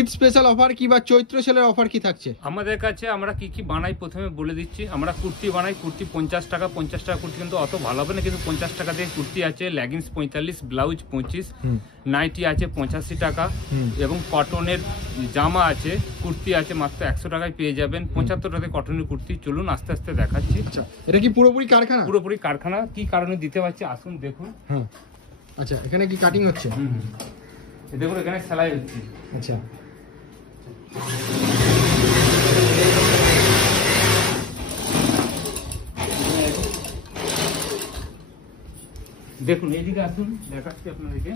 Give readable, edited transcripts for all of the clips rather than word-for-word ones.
Eid special offer কি বা চৈত্র সেলের অফার কি থাকছে আমাদের কাছে? আমরা কি কি বানাই প্রথমে বলে দিচ্ছি। আমরা কুর্তি বানাই, কুর্তি 50 টাকা। 50 টাকা কুর্তি কিন্তু অত ভালো হবে না, কিন্তু 50 টাকা দিয়ে কুর্তি আছে। লেগিংস 45, ব্লাউজ 25, নাইটি আছে 85 টাকা, এবং কটনের জামা আছে, কুর্তি আছে মাত্র 100 টাকায় পেয়ে যাবেন। 75 টাকায় কটনের কুর্তি। চলুন আস্তে আস্তে দেখাচ্ছি। আচ্ছা, এটা কি পুরোপুরি কারখানা? পুরোপুরি কারখানা। কি কারণে দিতে পারছি আসুন দেখুন। হ্যাঁ, আচ্ছা, এখানে কি কাটিং হচ্ছে? দেখুন এখানে সেলাই হচ্ছে। আচ্ছা, দেখুন এইদিকে আসুন, দেখাচ্ছি আপনাদেরকে।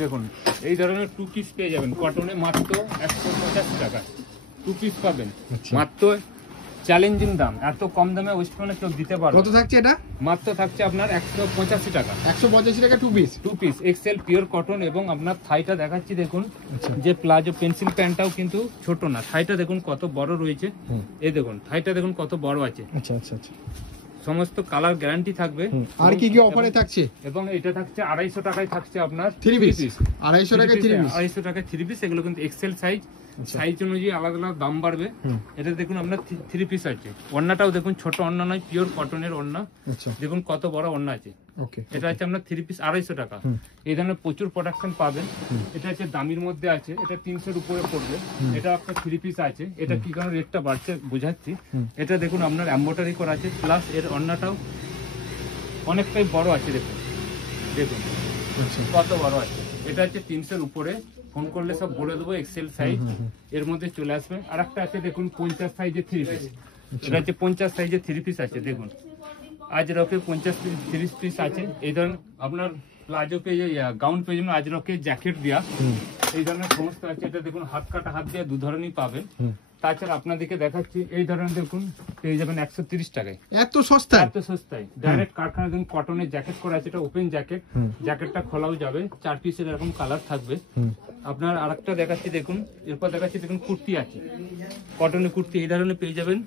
দেখুন এই ধরনের 2 পিস পেয়ে যাবেন কটনে মাত্র 150 টাকা। 2 পিস পাবেন মাত্র। চ্যালেঞ্জিং দাম, এত কম দামে ওয়েস্টম্যানে কেউ দিতে পারবে। কত থাকছে এটা? মাত্র থাকছে আপনার 185 টাকা। 185 টাকা 2 পিস। 2 পিস এক্সেল পিওর কটন। এবং আপনার থাইটা দেখাচ্ছি দেখুন, যে প্লাজো পেন্সিল প্যান্টটাও কিন্তু ছোট না। থাইটা দেখুন কত বড় রয়েছে। এই দেখুন থাইটা দেখুন কত বড় আছে। আচ্ছা আচ্ছা আচ্ছা, সমস্ত কালার গ্যারান্টি থাকবে। আর কি কি অফারে থাকছে? এবং এটা থাকছে 250 টাকায় থাকছে আপনার 3 পিস। 250 টাকা 3 পিস। 250 টাকায় 3 পিস। এগুলো কিন্তু এক্সেল সাইজ। সাইজ অনুযায়ী আলাদা আলাদা দাম বাড়বে। এটা দেখুন আপনার 3 পিস আছে। ওড়নাটাও দেখুন ছোট ওড়না নয়, পিওর কটনের ওড়না। আচ্ছা, দেখুন কত বড় ওড়না আছে। ওকে, এটা আছে আপনার 3 পিস 250 টাকা। এই ধরনের প্রচুর প্রোডাকশন পাবেন। এটা আছে দামির মধ্যে আছে, এটা 300 এর উপরে পড়বে। এটা আপনার 3 পিস আছে। এটা কি কারণে রেটটা বাড়ছে বোঝাচ্ছি। এটা দেখুন আপনার এমব্রয়ডারি করা আছে, প্লাস এর ওড়নাটাও অনেকটাই বড় আছে। দেখুন দেখুন কত বড় আছে। এটা হচ্ছে 300 এর উপরে। ফোন করলে সব বলে দেবো এক্সেল সাইজ এর মধ্যে চলে আসবে। আর একটা আছে দেখুন 50 সাইজের 3 পিস। এটা হচ্ছে 50 সাইজের 3 পিস আছে। দেখুন আজরকের 50 পিস 30 পিস আছে। এই ধরনের আপনার প্লাজো পেয়ে গাউন পেয়ে যাবেন, আজরকের জ্যাকেট দেওয়া, এই ধরনের সমস্ত আছে। এটা দেখুন হাত কাটা হাত দেওয়া 2 ধরনেরই পাবেন। তাছাড়া আপনাদেরকে দেখাচ্ছি এই ধরনের দেখুন পেয়ে যাবেন 130 টাকায়। এত সস্তায়? এত সস্তায় ডাইরেক্ট কারখানা। দেখুন কটনের জ্যাকেট করা আছে, এটা ওপেন জ্যাকেট। জ্যাকেটটা খোলাও যাবে। 4 পিসের এরকম কালার থাকবে। আপনার আরেকটা দেখাচ্ছি দেখুন। এরপর দেখাচ্ছি দেখুন কুর্তি আছে, কটনের কুর্তি এই ধরনের পেয়ে যাবেন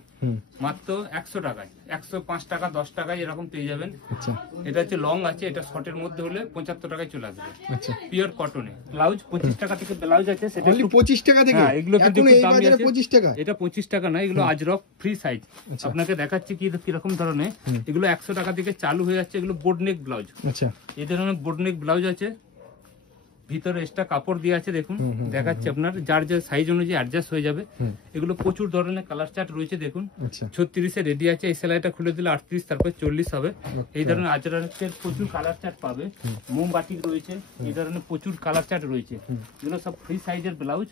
মাত্র 100 টাকায়। 105 টাকা 10 টাকায় এরকম পেয়ে যাবেন। আচ্ছা, এটা হচ্ছে লং আছে, এটা শর্টের মধ্যে হলে 75 টাকায় চলে আসবে। আচ্ছা, পিওর কটনে। ব্লাউজ 25 টাকা থেকে ব্লাউজ আছে, সেটা অনলি 25 টাকা থেকে? হ্যাঁ, এগুলো কিন্তু এখন এই দামি বাজারে আছে। 25 টাকা? এটা 25 টাকা না, এগুলো আজরক ফ্রি সাইজ। আপনাকে দেখাচ্ছি কি কিরকম ধরনের। এগুলো 100 টাকা থেকে চালু হয়ে যাচ্ছে। এগুলো বোর্ড নেক ব্লাউজ। আচ্ছা, এই ধরনের বোর্ড নেক ব্লাউজ আছে, ভিতরে এক্সট্রা কাপড় দিয়ে আছে। দেখুন দেখাচ্ছি আপনার, যার যে সাইজ অনুযায়ী অ্যাডজাস্ট হয়ে যাবে। এগুলো প্রচুর ধরনের কালার চার্ট রয়েছে। দেখুন 36 এ রেডি আছে। এই সেলাইটা খুলে দিলে 38, তারপর 40 হবে। এই ধরনের আজরকের প্রচুর কালার চার্ট পাবে। মোমবাতি রয়েছে, এই ধরনের প্রচুর কালার চার্ট রয়েছে। এগুলো সব ফ্রি সাইজের ব্লাউজ।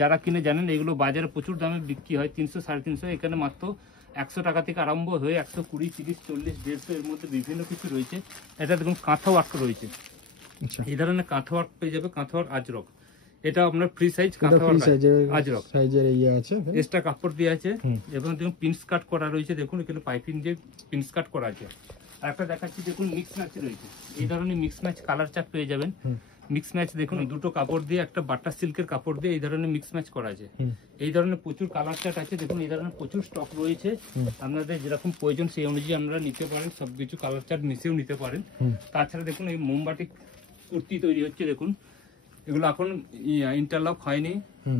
যারা কিনে জানেন এগুলো বাজারে প্রচুর দামে বিক্রি হয়, 300 350। এখানে মাত্র 100 টাকা থেকে আরম্ভ হয়ে 120, 30, 40, 150 এর মধ্যে বিভিন্ন কিছু রয়েছে। এটা দেখুন কাঁথা ওয়ার্ক রয়েছে। এই ধরনের কাঁথা ওয়ার্ক পেয়ে যাবে, কাঁথা ওয়ার্ক আজরক। এটা আপনার ফ্রি সাইজ কাঁথা ওয়ার্ক আজরক সাইজের ইয়ে আছে, এক্সট্রা কাপড় দিয়ে আছে। এবং দেখুন পিনস কাট করা রয়েছে। দেখুন এখানে পাইপিং দিয়ে পিনস কাট করা আছে। আর একটা দেখাচ্ছি দেখুন মিক্স ম্যাচ রয়েছে। এই ধরনের মিক্স ম্যাচ কালার চার্ট পেয়ে যাবেন। মিক্স ম্যাচ দেখুন দুটো কাপড় দিয়ে, একটা বাটার সিল্কের কাপড় দিয়ে এই ধরনের মিক্স ম্যাচ করা আছে। এই ধরনের প্রচুর কালার চার্ট আছে। দেখুন এই ধরনের প্রচুর স্টক রয়েছে। আপনাদের যেরকম প্রয়োজন সেই অনুযায়ী আপনারা নিতে পারেন। সবকিছু কালার চার্ট মিশিয়েও নিতে পারেন। তাছাড়া দেখুন এই মোমবাতি কুর্তি তৈরি হচ্ছে। দেখুন এগুলো এখন ইন্টারলক হয়নি,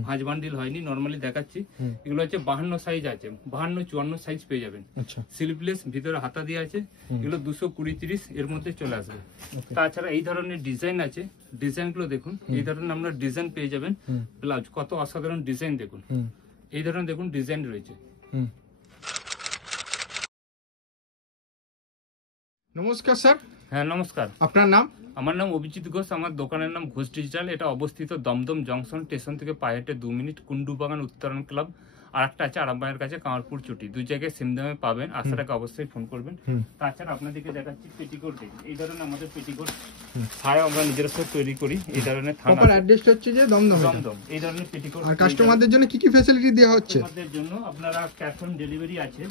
ভাঁজ বান্ডিল হয়নি, নরমালি দেখাচ্ছি। এগুলো হচ্ছে 52 সাইজ আছে, 52, 54 সাইজ পেয়ে যাবেন। স্লিভলেস, ভিতরে হাতা দিয়ে আছে। এগুলো 220, 30 এর মধ্যে চলে আসবে। তাছাড়া এই ধরনের ডিজাইন আছে। ডিজাইনগুলো দেখুন, এই ধরনের আমরা ডিজাইন পেয়ে যাবেন। ব্লাউজ কত অসাধারণ ডিজাইন দেখুন। এই ধরনের দেখুন ডিজাইন রয়েছে। নমস্কার স্যার। হ্যাঁ নমস্কার। আপনার নাম? আমার নাম অভিজিৎ ঘোষ। আমার দোকানের নাম ঘোষ ডিজিটাল। এটা অবস্থিত দমদম জংশন স্টেশন থেকে পায়ে হেঁটে 2 মিনিট, কুন্ডু বাগান উত্তরণ ক্লাব। আর একটা আছে আরামবাগের কাছে কামারপুর চটি। 2 জায়গায় সেম দামে পাবেন। আসার আগে অবশ্যই ফোন করবেন। তাছাড়া আপনাদেরকে দেখাচ্ছি পেটিকোট। এই ধরনের আমাদের পেটিকোট ছায়া আমরা নিজস্ব তৈরি করি। এই ধরনের থানা অ্যাড্রেসটা হচ্ছে যে দমদম। দমদম। এই ধরনের পেটিকোট। আর কাস্টমারদের জন্য কি কি ফ্যাসিলিটি দেওয়া হচ্ছে? কাস্টমারদের জন্য আপনারা ক্যাশ অন ডেলিভারি আছে।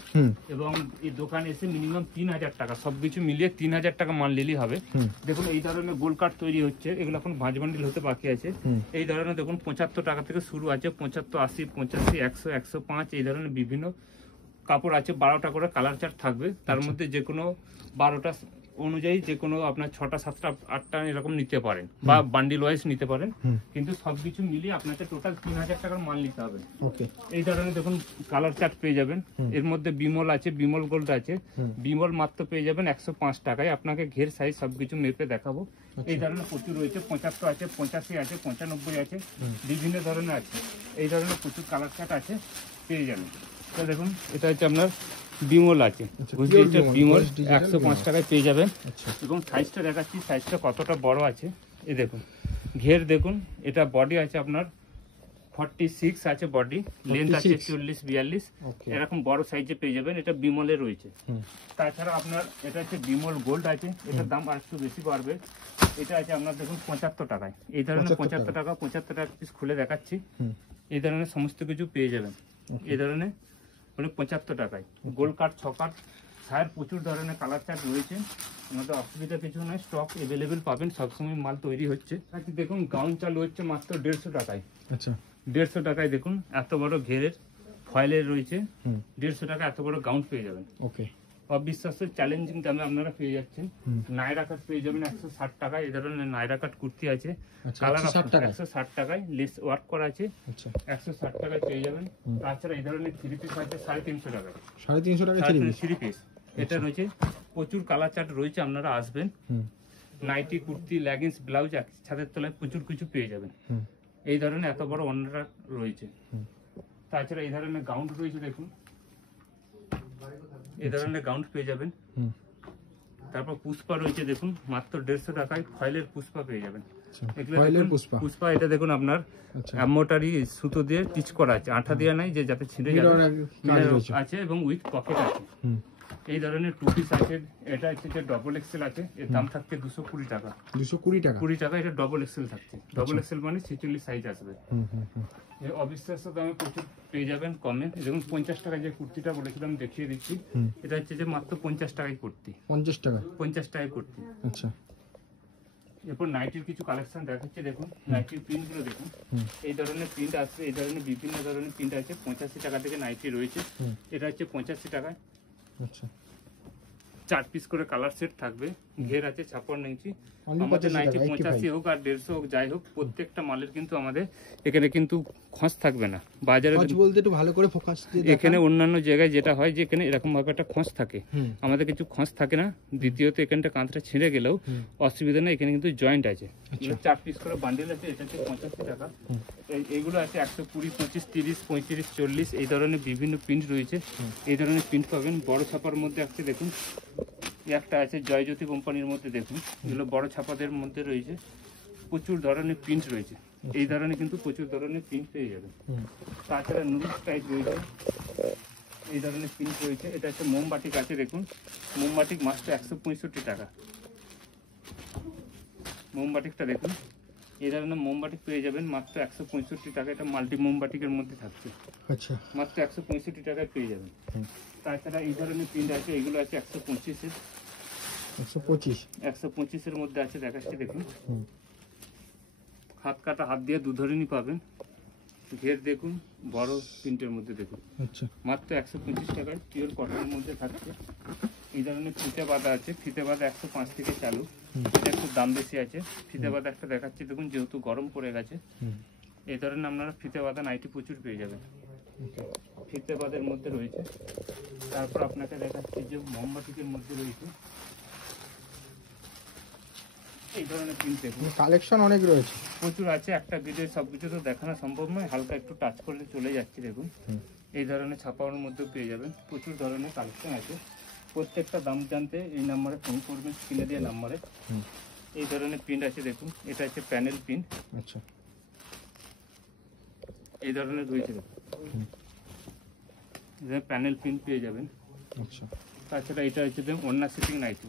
এবং এই দোকানে এসে মিনিমাম 3000 টাকা, সবকিছু মিলিয়ে 3000 টাকা মাল নিলেই হবে। দেখুন এই ধরনের গোল কাট তৈরি হচ্ছে। এগুলো এখন ভাঁজ বান্ডিল হতে বাকি আছে। এই ধরনের দেখুন 75 টাকা থেকে শুরু আছে। 75, 80, 85, 100, 105 এই ধরনের বিভিন্ন কাপড় আছে। 12টা করে কালার চার্ট থাকবে। তার মধ্যে যে কোনো 12টা অনুযায়ী যে কোনো আপনার 6টা 7টা 8টা এরকম নিতে পারেন বা বান্ডিল ওয়াইজ নিতে পারেন, কিন্তু সবকিছু মিলিয়ে আপনাকে টোটাল 3000 টাকার মাল নিতে হবে। ওকে। এই ধরনের দেখুন কালার চার্ট পেয়ে যাবেন, এর মধ্যে বিমল আছে, বিমল গোল্ড আছে। বিমল মাত্র পেয়ে যাবেন 105 টাকায়। আপনাকে ঘের সাইজ সবকিছু মেপে দেখাবো। এই ধরনের প্রচুর রয়েছে, 75 আছে, 85 আছে, 95 আছে, বিভিন্ন ধরনের আছে। এই ধরনের প্রচুর কালার চার্ট আছে, পেয়ে যাবেন। তো দেখুন এটা হচ্ছে আপনার বিমল আছে, বিমল 105 টাকায় পেয়ে যাবেন। এবং সাইজটা দেখাচ্ছি, সাইজটা কতটা বড় আছে এই দেখুন। ঘের দেখুন, এটা বডি আছে আপনার 46 আছে, বডি লেন্থ আছে 40-42, এরকম বড় সাইজে পেয়ে যাবেন। এটা বিমলে রয়েছে। তাছাড়া আপনার এটা হচ্ছে বিমল গোল্ড আছে, এটার দাম আর একটু বেশি পারবে। এটা আছে আপনার দেখুন 75 টাকায়। এই ধরনের 75 টাকা পিস খুলে দেখাচ্ছি। এই ধরনের সমস্ত কিছু পেয়ে যাবেন এই ধরনের 75 টাকায়। গোল্ড কাট, 6 কাট, ছায়ের প্রচুর ধরনের কালার চার্ট রয়েছে। আমাদের অসুবিধা কিছু নয়, স্টক এভেলেবেল পাবেন, সবসময় মাল তৈরি হচ্ছে। দেখুন গাউন চালু হচ্ছে মাত্র 150 টাকায়। আচ্ছা, 150 টাকায় দেখুন এত বড় ঘেরের ফয়েলের রয়েছে। 150 টাকা এত বড় গাউন পেয়ে যাবেন। ওকে। অবিশ্বাস্য চ্যালেঞ্জিং দামে আপনারা পেয়ে যাচ্ছেন। নায়রা কাট পেয়ে যাবেন 160 টাকায়। এই ধরনের নায়রা কাট কুর্তি আছে, কালার 160 টাকায়, লেস ওয়ার্ক করা আছে, 160 টাকায় পেয়ে যাবেন। তাছাড়া এই ধরনের 3 পিস আছে 350 টাকায়। 350 টাকায় 3 পিস এটা রয়েছে। প্রচুর কালার চার্ট রয়েছে, আপনারা আসবেন। নাইটি, কুর্তি, লেগিংস, ব্লাউজ এক ছাদের তলায় প্রচুর কিছু পেয়ে যাবেন। এই ধরনের এত বড় অন্যরা রয়েছে। তাছাড়া এই ধরনের গাউন রয়েছে দেখুন, এই ধরনের গাউন পেয়ে যাবেন। তারপর পুষ্পা রয়েছে দেখুন মাত্র 150 টাকায়, ফয়েলের পুষ্পা পেয়ে যাবেন। পুষ্পা এটা দেখুন আপনার এমব্রয়ডারি সুতো দিয়ে স্টিচ করা আছে, আঠা দেওয়া নাই যে যাতে ছিঁড়ে যাবে আছে, এবং উইথ পকেট আছে। এই ধরনের 2 পিস আছে। এটা হচ্ছে যে ডবল এক্সেল আছে, এর দাম থাকছে 220 টাকা। 220 টাকা এটা ডবল এক্সেল থাকছে। ডবল এক্সেল মানে 46 সাইজ আসবে। এই অবিশ্বাস্য দামে প্রচুর পেয়ে যাবেন কমে। দেখুন 50 টাকায় যে কুর্তিটা বলেছিলাম দেখিয়ে দিচ্ছি, এটা হচ্ছে যে মাত্র 50 টাকায় কুর্তি। 50 টাকায় কুর্তি। আচ্ছা। এরপর নাইটির কিছু কালেকশন দেখাচ্ছি দেখুন। নাইটির প্রিন্ট গুলো দেখুন, এই ধরনের প্রিন্ট আছে, এই ধরনের বিভিন্ন ধরনের প্রিন্ট আছে। 85 টাকা থেকে নাইটি রয়েছে, এটা হচ্ছে 85 টাকায়। আচ্ছা, 4 পিস করে কালার সেট থাকবে। ঘের আছে 56 ইঞ্চি। আমাদের 90, 85 হোক আর 150 হোক, যাই হোক প্রত্যেকটা মালের কিন্তু আমাদের এখানে কিন্তু খঁচ থাকবে না। বাজারে বলতে একটু ভালো করে ফোকাস দিয়ে এখানে অন্যান্য জায়গায় যেটা হয় যে এখানে এরকম ভাবে একটা খঁচ থাকে, আমাদের কিছু খঁচ থাকে না। দ্বিতীয়ত এখানটা কাঁচটা ছিঁড়ে গেলেও অসুবিধা নেই, এখানে কিন্তু জয়েন্ট আছে। 4 পিস করে বান্ডেল আছে, এটা হচ্ছে 85 টাকা। এইগুলো আছে 120, 25, 30, 35, 40, এই ধরনের বিভিন্ন প্রিন্ট রয়েছে। এই ধরনের প্রিন্ট পাবেন। বড় ছাপার মধ্যে আছে দেখুন, একটা আছে জয়জ্যোতি কোম্পানির মধ্যে দেখুন, এগুলো বড় ছাপাদের মধ্যে রয়েছে। প্রচুর ধরনের প্রিন্ট রয়েছে। এই ধরনের কিন্তু প্রচুর ধরনের প্রিন্ট পেয়ে যাবে। তাছাড়া নুডলস টাইপ রয়েছে, এই ধরনের প্রিন্ট রয়েছে। এটা হচ্ছে মোমবাটিক আছে দেখুন, মোমবাটিক মাত্র 165 টাকা। মোমবাটিকটা দেখুন, এই ধরনের মোমবাটিক পেয়ে যাবেন মাত্র 165 টাকা। এটা মাল্টি মোমবাটিকের মধ্যে থাকছে। আচ্ছা, মাত্র 165 টাকায় পেয়ে যাবেন। তাছাড়া এই ধরনের প্রিন্ট আছে, এগুলো আছে 125 এর মধ্যে আছে, দেখাচ্ছি দেখুন। হাত কাটা, হাত দিয়ে দুধরিনি পাবেন। ঘের দেখুন, বড় প্রিন্টের মধ্যে দেখুন, মাত্র 125 টাকায় পিওর কটনের মধ্যে থাকছে। এই ধরনের ফিতে বাঁধা আছে, ফিতে বাঁধা 105 থেকে চালু। এটা একটু দাম বেশি আছে। ফিতে বাঁধা একটা দেখাচ্ছি দেখুন, যেহেতু গরম পড়ে গেছে। এই ধরনের আপনারা ফিতে বাঁধা নাইটি প্রচুর পেয়ে যাবেন, ফিতে বাঁধের মধ্যে রয়েছে। তারপর আপনাকে দেখাচ্ছি যে মোমবাটিকের মধ্যে রয়েছে এই ধরনের প্রিন্ট দেখুন। কালেকশন অনেক রয়েছে, প্রচুর আছে। একটা ভিডিও সবকিছু তো দেখানো সম্ভব নয়, হালকা একটু টাচ করলে চলে যাচ্ছে দেখুন। এই ধরনের ছাপানোর মধ্যে পেয়ে যাবেন। প্রচুর ধরনের কালেকশন আছে। প্রত্যেকটা দাম জানতে এই নাম্বারে ফোন করবেন, স্ক্রিনে দেওয়া নাম্বারে। এই ধরনের প্রিন্ট আছে দেখুন, এটা হচ্ছে প্যানেল প্রিন্ট। আচ্ছা, এই ধরনের রয়েছে দেখুন, প্যানেল প্রিন্ট পেয়ে যাবেন। আচ্ছা, তাছাড়া এটা হচ্ছে ওড়না সিটিং নাইটি।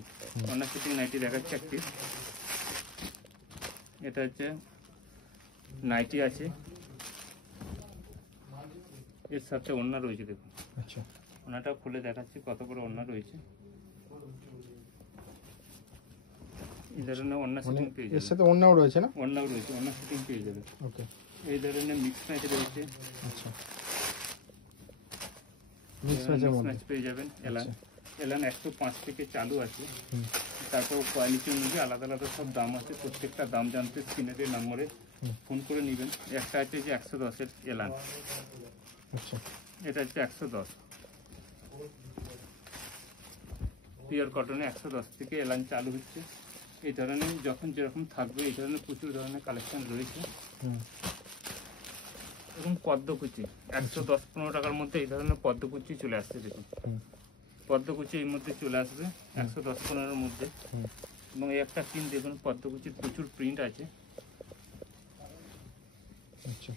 ওড়না সিটিং নাইটি দেখাচ্ছে একটি, এটা হচ্ছে নাইটি আছে, এর সাথে ওড়না রয়েছে দেখুন। আচ্ছা, ওড়নাটা খুলে দেখাচ্ছি কত বড় ওড়না রয়েছে। এই ধরনের ওড়না সিটিং পেয়ে যাবেন। এর সাথে ওড়নাও রয়েছে না? ওড়নাও রয়েছে, ওড়না সিটিং পেয়ে যাবেন। ওকে। এই ধরনের মিক্স ম্যাচ রয়েছে। আচ্ছা, মিক্স ম্যাচের মধ্যে পেয়ে যাবেন। এলান 105 থেকে চালু আছে। তারপর কোয়ালিটি অনুযায়ী আলাদা আলাদা সব দাম আছে, প্রত্যেকটা দাম জানতে স্ক্রিনের নাম্বারে ফোন করে নেবেন। একটা আছে যে 110-এর এলান, আচ্ছা এটা হচ্ছে 110 পিওর কটনে 110 থেকে এলান চালু হচ্ছে। এই ধরনের যখন যেরকম থাকবে এই ধরনের প্রচুর ধরনের কালেকশন রয়েছে। এরকম পদ্মকুচি 110-15 টাকার মধ্যে এই ধরনের পদ্মকুচি চলে আসছে। দেখুন পদ্মকুচি এর মধ্যে চলে আসবে 110-15-এর মধ্যে। এবং এই একটা প্রিন্ট দেখুন, পদ্মকুচির প্রচুর প্রিন্ট আছে। আচ্ছা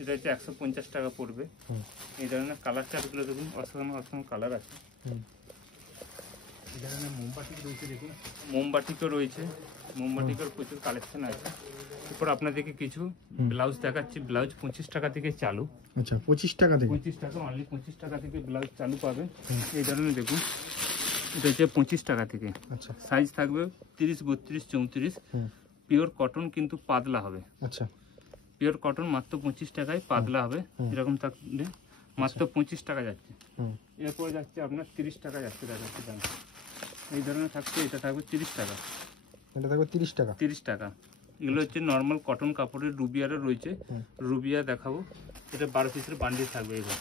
এটা হচ্ছে 150 টাকা পড়বে। এই ধরনের কালার চার্টগুলো দেখুন, অসাধারণ অসাধারণ কালার আছে। এই ধরনের মোমবাটিক রয়েছে, দেখুন মোমবাটিকও রয়েছে, মোমবাটিকের প্রচুর কালেকশন আছে। এরপর আপনাদেরকে কিছু ব্লাউজ দেখাচ্ছি। ব্লাউজ 25 টাকা থেকে চালু। আচ্ছা 25 টাকা থেকে? 25 টাকা, অনলি 25 টাকা থেকে ব্লাউজ চালু পাবেন। এই ধরনের দেখুন, এটা হচ্ছে 25 টাকা থেকে। আচ্ছা সাইজ থাকবে 30, 32, 34। পিওর কটন কিন্তু পাতলা হবে। আচ্ছা পিওর কটন মাত্র 25 টাকায় পাতলা হবে। এরকম থাকলে মাত্র 25 টাকা যাচ্ছে। এরপরে যাচ্ছে আপনার 30 টাকা যাচ্ছে, দেখাচ্ছি দাম। এই ধরনের থাকছে, এটা থাকবে 30 টাকা। এটা থাকবে 30 টাকা? 30 টাকা। এগুলো হচ্ছে নর্মাল কটন কাপড়ের রুবিয়ারও রয়েছে, রুবিয়া দেখাবো। এটা 12 পিসের বান্ডিল থাকবে। এবার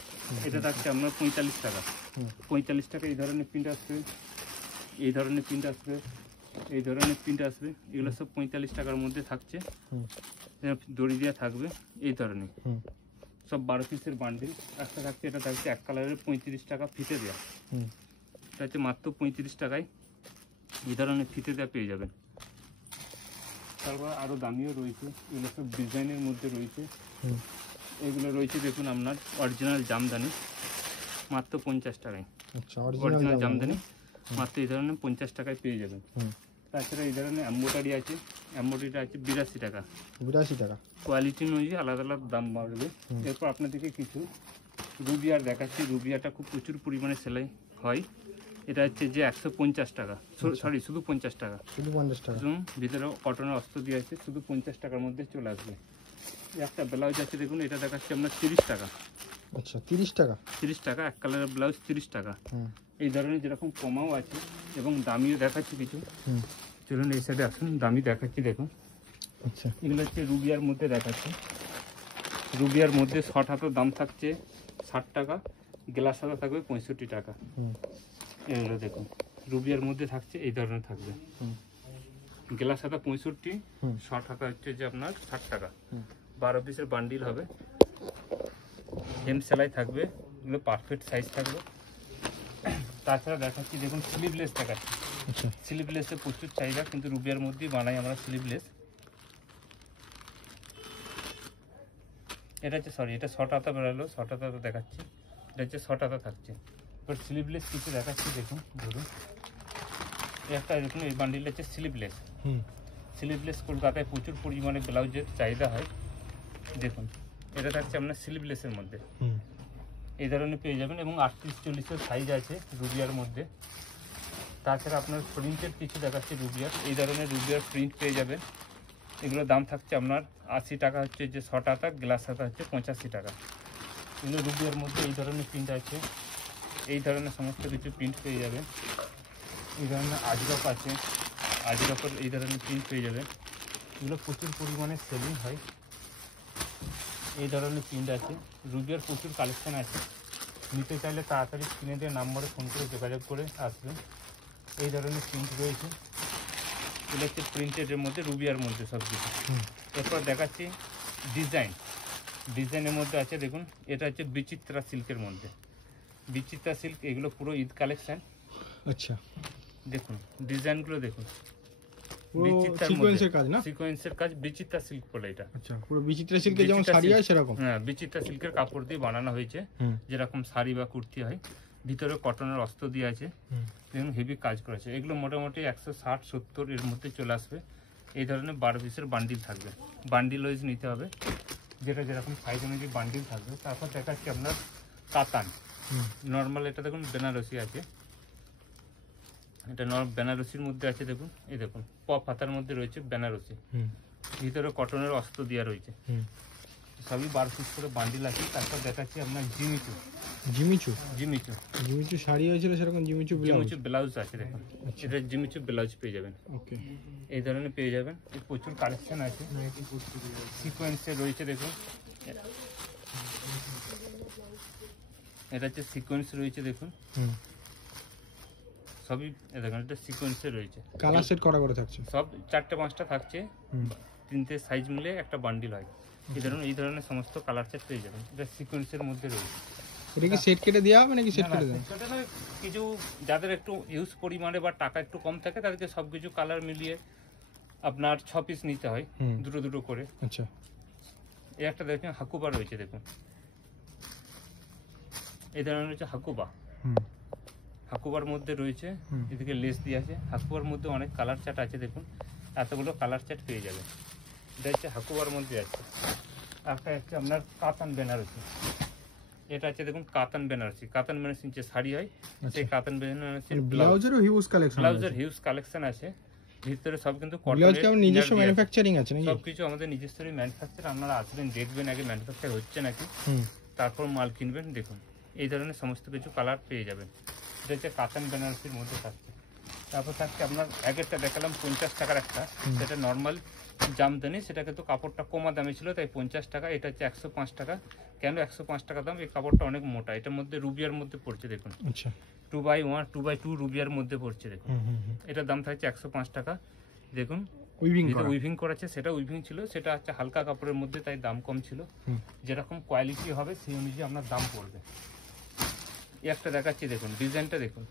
এটা থাকছে আপনার 45 টাকা। 45 টাকা। এই ধরনের প্রিন্ট আসবে, এই ধরনের প্রিন্ট আসবে, এই ধরনের প্রিন্ট আসবে। এগুলো সব 45 টাকার মধ্যে থাকছে। দড়ি দেওয়া থাকবে এই ধরনের, সব 12 পিসের বান্ডিল। একটা থাকছে, এটা থাকছে এক কালারের 35 টাকা ফিতে দেওয়া। এটা হচ্ছে মাত্র 35 টাকায় এই ধরনের ফিতে দেওয়া পেয়ে যাবেন। তারপর আরও দামিও রয়েছে, এগুলো সব ডিজাইনের মধ্যে রয়েছে। এগুলো রয়েছে দেখুন আপনার অরিজিনাল জামদানি, মাত্র 50 টাকায়। আচ্ছা অরিজিনাল জামদানি মাত্র এই ধরনের 50 টাকায় পেয়ে যাবেন। তাছাড়া এই ধরনের এমব্রয়ডারি আছে, এমব্রয়ডারিটা আছে 82 টাকা। 82 টাকা? কোয়ালিটি অনুযায়ী আলাদা আলাদা দাম বাড়বে। এরপর আপনাদেরকে কিছু রুবিয়ার দেখাচ্ছি। রুবিয়াটা খুব প্রচুর পরিমাণে সেলাই হয়। এটা হচ্ছে যে 150 টাকা, সরি শুধু 50 টাকা। শুধু 50 টাকা? ভিতরে কটনের অস্ত্র দিয়ে আছে, শুধু 50 টাকার মধ্যে চলে আসবে। একটা ব্লাউজ আছে দেখুন, এটা দেখাচ্ছে আপনার 30 টাকা। আচ্ছা 30 টাকা? 30 টাকা, এক কালারের ব্লাউজ 30 টাকা। এই ধরনের যেরকম কমাও আছে এবং দামিও দেখাচ্ছি কিছু। চলুন এই সাইডে আসুন, দামি দেখাচ্ছি দেখুন। আচ্ছা এগুলো হচ্ছে রুবিয়ার মধ্যে দেখাচ্ছি। রুবিয়ার মধ্যে শর্ট হাতের দাম থাকছে 60 টাকা, গ্লাস হাতা থাকবে 65 টাকা। এগুলো দেখুন রুবিয়ার মধ্যে থাকছে, এই ধরনের থাকবে। গ্লাস হাতা 65, শর্ট হাতা হচ্ছে যে আপনার 60 টাকা। 12 পিসের বান্ডিল হবে, হেম সেলাই থাকবে, এগুলো পারফেক্ট সাইজ থাকবে। তাছাড়া দেখাচ্ছি দেখুন স্লিভলেস দেখাচ্ছি। আচ্ছা স্লিভলেসের প্রচুর চাহিদা, কিন্তু রুবিয়ার মধ্যেই বানাই আমরা স্লিভলেস। এটা হচ্ছে সরি, এটা শর্ট হাতা বেরোলো, শর্ট হাতা দেখাচ্ছি। এটা হচ্ছে শর্ট হাতা থাকছে। এবার স্লিভলেস কিছু দেখাচ্ছি দেখুন। ধরুন একটা দেখুন, এই বান্ডিলটা হচ্ছে স্লিভলেস। স্লিভলেস কলকাতায় প্রচুর পরিমাণে ব্লাউজের চাহিদা হয়। দেখুন এটা থাকছে আপনার স্লিভলেসের মধ্যে, এই ধরনের পেয়ে যাবেন। এবং 38-40 সাইজ আছে রুবিয়ার মধ্যে। তাছাড়া আপনার প্রিন্টের কিছু দেখাচ্ছে রুবিয়ার, এই ধরনের রুবিয়ার প্রিন্ট পেয়ে যাবেন। এগুলোর দাম থাকছে আপনার 80 টাকা, হচ্ছে যে শর্ট হাতা, গ্লাস হাতা হচ্ছে 85 টাকা। এগুলো রুবিয়ার মধ্যে এই ধরনের প্রিন্ট আছে, এই ধরনের সমস্ত কিছু প্রিন্ট পেয়ে যাবেন। এই ধরনের আজরক আছে, আজরকের এই ধরনের প্রিন্ট পেয়ে যাবেন। এগুলো প্রচুর পরিমাণে সেলিং হয়। এই ধরনের প্রিন্ট আছে, রুবিয়ার প্রচুর কালেকশন আছে। নিতে চাইলে তাড়াতাড়ি স্ক্রিনে দিয়ে নাম্বারে ফোন করে যোগাযোগ করে আসবেন। এই ধরনের প্রিন্ট রয়েছে, এগুলো হচ্ছে প্রিন্টেডের মধ্যে, রুবিয়ার মধ্যে সব কিছু। এরপর দেখাচ্ছি ডিজাইন। ডিজাইনের মধ্যে আছে দেখুন, এটা হচ্ছে বিচিত্রা সিল্কের মধ্যে। বিচিত্রা সিল্ক, এগুলো পুরো ঈদ কালেকশন। আচ্ছা দেখুন ডিজাইনগুলো দেখুন, পুরো সিকোয়েন্সের কাজ না? সিকোয়েন্সের কাজ, বিচিত্রা সিল্ক বলে এটা। আচ্ছা পুরো বিচিত্রা সিল্কের যেমন শাড়ি হয় সেরকম? হ্যাঁ, বিচিত্রা সিল্কের কাপড় দিয়ে বানানো হয়েছে, যেরকম শাড়ি বা কুর্তি হয়। ভিতরে কটনের অস্ত্র দিয়ে আছে, দেখুন হেভি কাজ করেছে। এগুলো মোটামুটি 160-70 এর মধ্যে চলে আসবে। এই ধরনের 12 পিসের বান্ডিল থাকবে, বান্ডিল ওয়াইজ নিতে হবে, যেটা যেরকম সাইজ অনুযায়ী বান্ডিল থাকবে। তারপর দেখাচ্ছি আপনার কাতান নর্মাল। এটা দেখুন বেনারসি আছে, এটা বেনারসির মধ্যে আছে। দেখুন এই দেখুন পপ হাতার মধ্যে রয়েছে বেনারসি, ভিতরে কটনের অস্ত্র দেওয়া রয়েছে। সবই 12 পিস করে বান্ডিল আছে। তারপর দেখাচ্ছি আপনার Jimmy Choo. Jimmy Choo Jimmy Choo Jimmy Choo sari হয়েছিল সেরকম জিমিচু ব্লাউজ। জিমিচু ব্লাউজ আছে দেখুন, এটা জিমিচু ব্লাউজ পেয়ে যাবেন। ওকে, এই ধরনের পেয়ে যাবেন। এর প্রচুর কালেকশন আছে, সিকোয়েন্সে রয়েছে দেখুন। এটা হচ্ছে সিকোয়েন্স রয়েছে দেখুন, সবই দেখুন এটা সিকোয়েন্সে রয়েছে। কালার সেট করা করে থাকছে, সব 4টে-5টা থাকছে, 3টে সাইজ মিলে একটা বান্ডিল হয়। এই ধরনের সমস্ত কালার সেট পেয়ে যাবেন। এটা সিকোয়েন্সের মধ্যে রয়েছে। এটা কি সেট কেটে দেওয়া হবে নাকি সেট কেটে দেওয়া? সেটা নয়, কিছু যাদের একটু ইউজ পরিমাণে বা টাকা একটু কম থাকে তাদেরকে সবকিছু কালার মিলিয়ে আপনার 6 পিস নিতে হয়, দুটো দুটো করে। আচ্ছা, এই একটা দেখুন হাকুবা রয়েছে দেখুন, এই ধরনের হচ্ছে হাকুবা। হাকুবার মধ্যে রয়েছে, এদিকে লেস দিয়ে আছে। হাকুবার মধ্যে অনেক কালার চার্ট আছে দেখুন, এতগুলো কালার চার্ট পেয়ে যাবে। এটা হচ্ছে হাকুবার মধ্যে আছে। একটা হচ্ছে আপনার কাতান বেনারসি, এটা আছে দেখুন কাতান বেনারসি। কাতান বেনারসি যে শাড়ি হয় সেই কাতান বেনারসি ব্লাউজেরও হিউজ কালেকশন, ব্লাউজের হিউজ কালেকশন আছে। ভিতরে সব কিন্তু ব্লাউজ কি আমাদের নিজস্ব ম্যানুফ্যাকচারিং আছে নাকি? সবকিছু আমাদের নিজস্বই ম্যানুফ্যাকচার। আপনারা আসবেন, দেখবেন আগে ম্যানুফ্যাকচার হচ্ছে নাকি, তারপর মাল কিনবেন। দেখুন এই ধরনের সমস্ত কিছু কালার পেয়ে যাবেন। এটা হচ্ছে কাতান বেনারসির মধ্যে থাকছে। তারপর থাকছে আপনার আগেরটা দেখালাম 50 টাকার একটা, সেটা নর্মাল জামদানি, সেটা কিন্তু কাপড়টা কমা দামে ছিল তাই 50 টাকা। এটা হচ্ছে 105 টাকা। কেন 105 টাকা দাম? এই কাপড়টা অনেক মোটা, এটার মধ্যে রুবিয়ার মধ্যে পড়ছে দেখুন। আচ্ছা, 2x1 2x2 রুবিয়ার মধ্যে পড়ছে দেখুন। এটার দাম থাকছে 105 টাকা। দেখুন উইভিং করা আছে, সেটা উইভিং ছিল, সেটা হচ্ছে হালকা কাপড়ের মধ্যে তাই দাম কম ছিল। যেরকম কোয়ালিটি হবে সেই অনুযায়ী আপনার দাম পড়বে। এই একটা দেখাচ্ছি দেখুন, ডিজাইনটা দেখুন,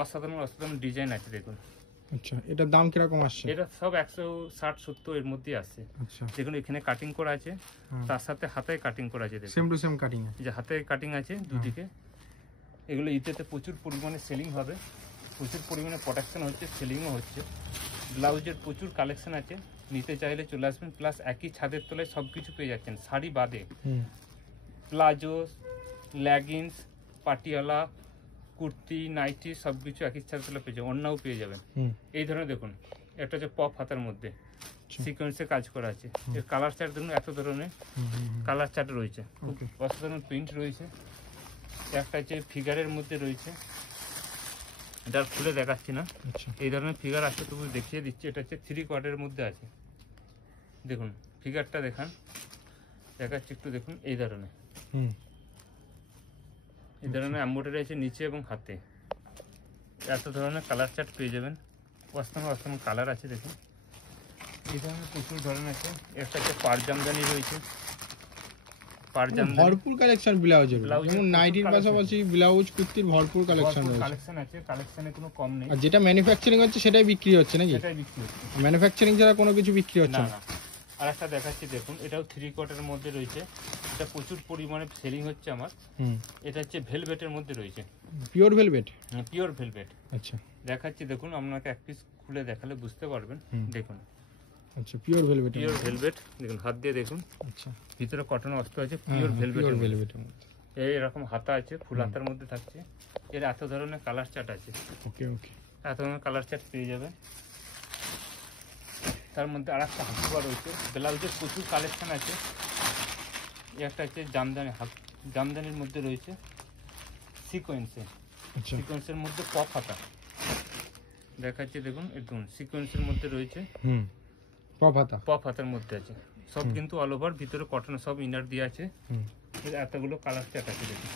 অসাধারণ অসাধারণ ডিজাইন আছে দেখুন। আচ্ছা, এটার দাম কিরকম আসছে? এটা সব 160-70 এর মধ্যে আছে। আচ্ছা, দেখুন এখানে কাটিং করা আছে, তার সাথে হাতে কাটিং করা আছে দেখুন, সেম টু সেম কাটিং, যে হাতে কাটিং আছে দুদিকে। এগুলো ইতেতে প্রচুর পরিমাণে সেলিং হবে, প্রচুর পরিমাণে প্রোডাকশন হচ্ছে, সেলিংও হচ্ছে। ব্লাউজের প্রচুর কালেকশন আছে, নিতে চাইলে চলে আসবেন। প্লাস একই ছাদের তলায় সব কিছু পেয়ে যাচ্ছেন, শাড়ি বাদে palazzo, leggings, Patiala, kurti, nightie সব কিছু একই ছাদের তলায় পেয়ে যাবেন। অন্যও পেয়ে যাবেন। এই ধরনের দেখুন, একটা হচ্ছে পপ হাতার মধ্যে সিকোয়েন্সে কাজ করা আছে। এর কালার চার্ট দেখুন, এত ধরনের কালার চার্ট রয়েছে, খুব অসাধারণ প্রিন্ট রয়েছে। একটা হচ্ছে ফিগারের মধ্যে রয়েছে, এটা খুলে দেখাচ্ছি না, এই ধরনের ফিগার আছে, তবু দেখিয়ে দিচ্ছি। এটা হচ্ছে 3/4 মধ্যে আছে দেখুন, ফিগারটা দেখাচ্ছি একটু দেখুন। এই ধরনের এমব্রয়ডারি আছে নিচে এবং হাতে। এত ধরনের কালার চার্ট পেয়ে যাবেন, অসাধারণ কালার আছে দেখুন। এই ধরনের প্রচুর ধরনের আছে। একটা হচ্ছে পাড় জামদানি রয়েছে, ভরপুর কালেকশন ব্লাউজের, যেমন নাইটির পাশাপাশি ব্লাউজ কুর্তির ভরপুর কালেকশন রয়েছে। কালেকশন আছে, কালেকশনে কোনো কম নেই। আর যেটা ম্যানুফ্যাকচারিং হচ্ছে সেটাই বিক্রি হচ্ছে নাকি? সেটাই বিক্রি হচ্ছে, ম্যানুফ্যাকচারিং ছাড়া কোনো কিছু বিক্রি হচ্ছে না। আর একটা দেখাচ্ছি দেখুন, এটাও 3/4 মধ্যে রয়েছে, এটা প্রচুর পরিমাণে সেলিং হচ্ছে আমার। এটা হচ্ছে ভেলভেটের মধ্যে রয়েছে, পিওর ভেলভেট। Pure velvet. আচ্ছা, দেখাচ্ছি দেখুন, আপনাকে এক পিস খুলে দেখালে বুঝতে পারবেন। দেখুন, আচ্ছা, পিওর ভেলভেট, পিওর ভেলভেট দেখুন, হাত দিয়ে দেখুন। আচ্ছা, ভিতরে কটন অস্ত্র আছে, পিওর ভেলভেটের মধ্যে। এরকম হাতা আছে, ফুল হাতার মধ্যে থাকছে। এর এত ধরনের কালার চার্ট আছে। ওকে ওকে, এত ধরনের কালার চার্ট পেয়ে যাবেন। তার মধ্যে আর একটা হাকুবা রয়েছে, ব্লাউজের প্রচুর কালেকশন আছে। একটা হচ্ছে জামদানি, জামদানির মধ্যে রয়েছে সিকোয়েন্সে, সিকোয়েন্সের মধ্যে পপ হাতা দেখাচ্ছি দেখুন। একদম সিকোয়েন্সের মধ্যে রয়েছে, পপ হাতার মধ্যে আছে সব, কিন্তু অল ওভার ভিতরে কটন সব ইনার দিয়ে আছে। এতগুলো কালার চার্ট আছে দেখুন,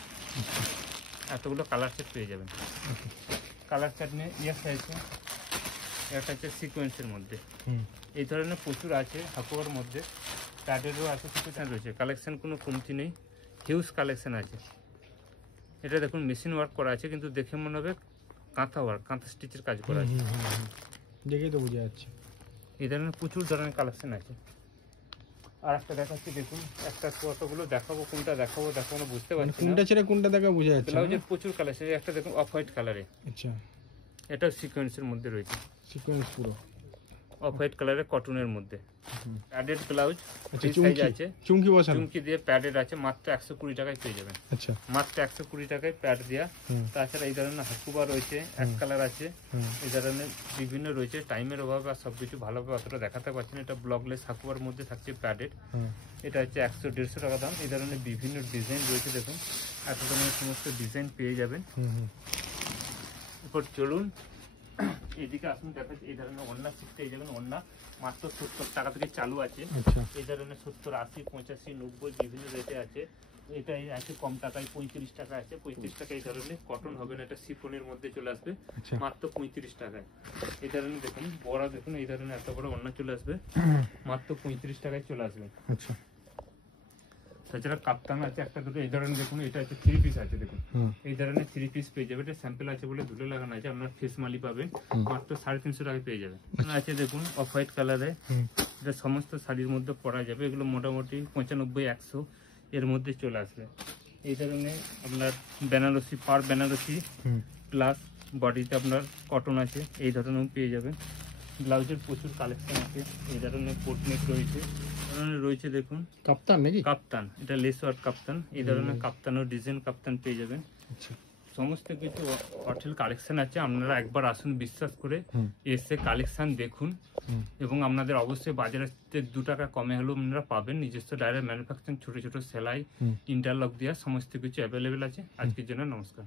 এতগুলো কালার চার্ট পেয়ে যাবেন। কালার চার্ট নিয়ে একটা হচ্ছে সিকোয়েন্সের মধ্যে। এই ধরনের প্রচুর আছে হাকুয়ার মধ্যে, প্যাডেরও আছে, সিকোয়েন্স রয়েছে। কালেকশন কোনো কমতি নেই, হিউজ কালেকশন আছে। এটা দেখুন মেশিন ওয়ার্ক করা আছে, কিন্তু দেখে মনে হবে কাঁথা ওয়ার্ক, কাঁথা স্টিচের কাজ করা আছে, দেখে তো বোঝা যাচ্ছে। এই ধরনের প্রচুর ধরনের কালেকশন আছে। আর একটা দেখাচ্ছি দেখুন, একটা কতগুলো দেখাবো, কোনটা দেখাবো না বুঝতে পারছি না, কোনটা ছেড়ে কোনটা দেখা বোঝা যাচ্ছে। ব্লাউজের প্রচুর কালেকশন। একটা দেখুন অফ হোয়াইট কালারে, আচ্ছা, এটাও সিকোয়েন্সের মধ্যে রয়েছে, সিকোয়েন্স পুরো। অফ হোয়াইট কালারের কটনের মধ্যে। প্যাডেড ব্লাউজ আচ্ছা, সাইজ আছে, চুমকি বসানো, চুমকি দিয়ে প্যাডেড আছে, মাত্র 120 টাকায় পেয়ে যাবেন। আচ্ছা, মাত্র 120 টাকায় প্যাড দেওয়া। তাছাড়া এই ধরনের হাকুবা রয়েছে, এক কালার আছে, এই ধরনের বিভিন্ন রয়েছে। টাইমের অভাবে আর সবকিছু ভালোভাবে অতটা দেখাতে পারছি না। এটা ব্লকলেস হাকুবার মধ্যে থাকছে প্যাডেড। এটা হচ্ছে 100-150 টাকা দাম। এই ধরনের বিভিন্ন ডিজাইন রয়েছে, দেখুন এত ধরনের সমস্ত ডিজাইন পেয়ে যাবেন। এরপর চলুন এদিকে আসুন, দেখাচ্ছি এই ধরনের ওড়না শিখতে যাবেন। ওড়না মাত্র 70 টাকা থেকে চালু আছে। এই ধরনের 70, 80, 85, 90 বিভিন্ন রেটে আছে। এটাই আছে কম টাকায় 35 টাকা আছে। 35 টাকা এই ধরনের কটন হবে না, এটা শিফনের মধ্যে চলে আসবে মাত্র 35 টাকায়। এই ধরনের দেখুন বড়, দেখুন এই ধরনের এত বড় ওড়না চলে আসবে মাত্র 35 টাকায় চলে আসবে। আচ্ছা, তাছাড়া কাপ্তান আছে একটা দুটো। এই ধরনের দেখুন, এটা হচ্ছে 3 পিস আছে, দেখুন এই ধরনের 3 পিস পেয়ে যাবে। এটা স্যাম্পল আছে বলে দুটো লাগানো আছে, আপনার ফেস মালি পাবেন মাত্র 350 টাকায় পেয়ে যাবে। আছে দেখুন অফ হোয়াইট কালারে, এটা সমস্ত শাড়ির মধ্যে পরা যাবে। এগুলো মোটামুটি 95-100 এর মধ্যে চলে আসবে। এই ধরনের আপনার বেনারসি, পার বেনারসি প্লাস বডিতে আপনার কটন আছে, এই ধরনের পেয়ে যাবেন। ব্লাউজের প্রচুর কালেকশন আছে। এই ধরনের কোটনেক রয়েছে, রয়েছে দেখুন কাপ্তান নাকি? কাপ্তান, এটা লেস ওয়ার্ক কাপ্তান। এই ধরনের কাপ্তানও ডিজাইন কাপ্তান পেয়ে যাবেন। আচ্ছা, সমস্ত কিছু হোটেল কালেকশন আছে। আপনারা একবার আসুন, বিশ্বাস করে এসে কালেকশন দেখুন, এবং আপনাদের অবশ্যই বাজারে 2 টাকা কমে হলেও আপনারা পাবেন। নিজস্ব ডাইরেক্ট ম্যানুফ্যাকচারিং, ছোট ছোট সেলাই, ইন্টারলক দেওয়া সমস্ত কিছু অ্যাভেলেবেল আছে। আজকের জন্য নমস্কার।